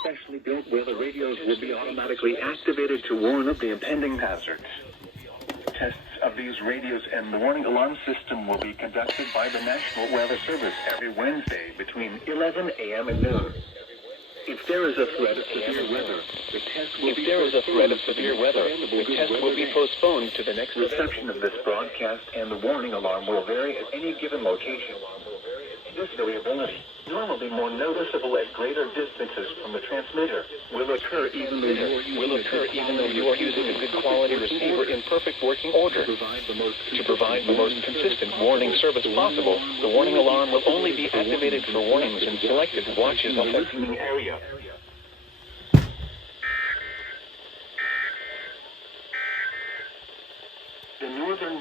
specially built weather radios will be automatically activated to warn of the impending hazards. Tests of these radios and the warning alarm system will be conducted by the National Weather Service every Wednesday between 11 a.m. and noon. If there is a threat of severe weather, the test will be postponed to the next reception of this broadcast, and the warning alarm will vary at any given location. This variability, normally more noticeable at greater distances from the transmitter, will occur even though you are using a good quality receiver in perfect working order. To provide the most consistent warning service possible, the warning alarm will only be activated for warnings in selected watches affecting the area. The northern